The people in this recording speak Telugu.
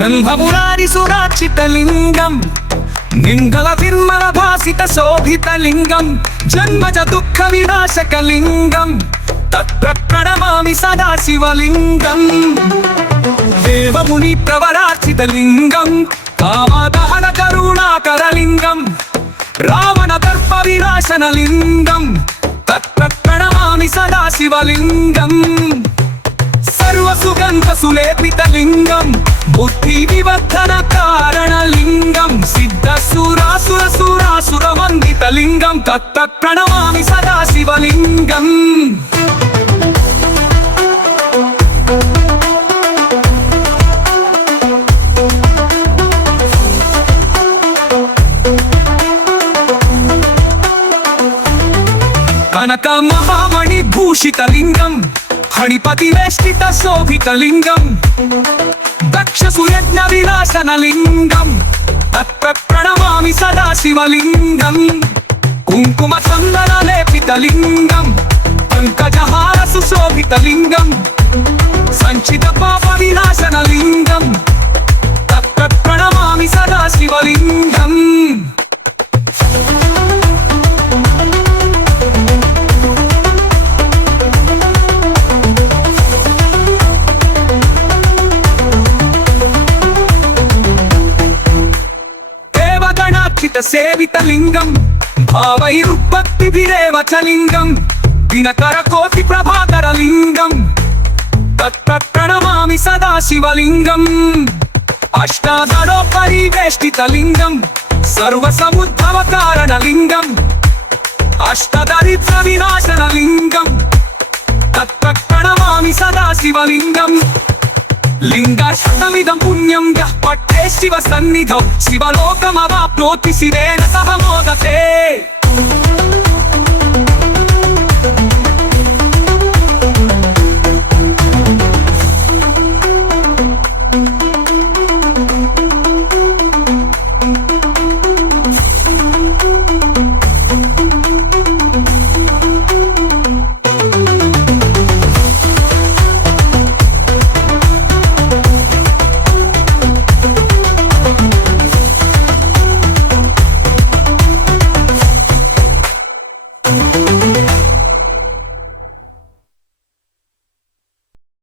బ్రహ్మమురారి సురార్చితలింగం నింగళ నిర్మల భాసిత శోభితలింగం జన్మజ దుఃఖ వినాశకలింగం తత్ర ప్రణమామి సదాశివలింగం దేవముని ప్రవరార్చితలింగం కామదహన కరుణాకరలింగం రావణ దర్ప వినాశనలింగం తత్ర ప్రణమామి సదాశివలింగం సర్వసుగంధ సులేపితలింగం బుద్ధి వివర్ధన కారణలింగం సిద్ధ సురాసుర సురాసుర వందితలింగం తత్ర ప్రణమామి సదాశివలింగం కనక మహామణి భూషితలింగం హణిపతి వేష్టిత శోభితలింగం దక్ష సుయజ్ఞ వినాశనలింగం తత్ర ప్రణమామి సదాశివలింగం కుంకుమ చందన లేపితలింగం పంకజహార సుశోభితలింగం సంచిత పాప వినాశనలింగం తత్ర ప్రణమామి సదాశివలింగం సేవితలింగం భావైరుపత్తిభిరేవ చ లింగం దినకర కోటి ప్రభాకరలింగం తత్ర ప్రణమామి సదాశివలింగం అష్టాదరోపరివేష్టితలింగం సర్వసముద్భవ కారణలింగం అష్టదరిద్ర వినాశనలింగం తత్ర ప్రణమామి సదాశివలింగం లింగాష్టమిదం పుణ్యం యః పఠే శివ సన్నిధౌ శివలోకమవాప్నోతి శివేన సహ మోదతే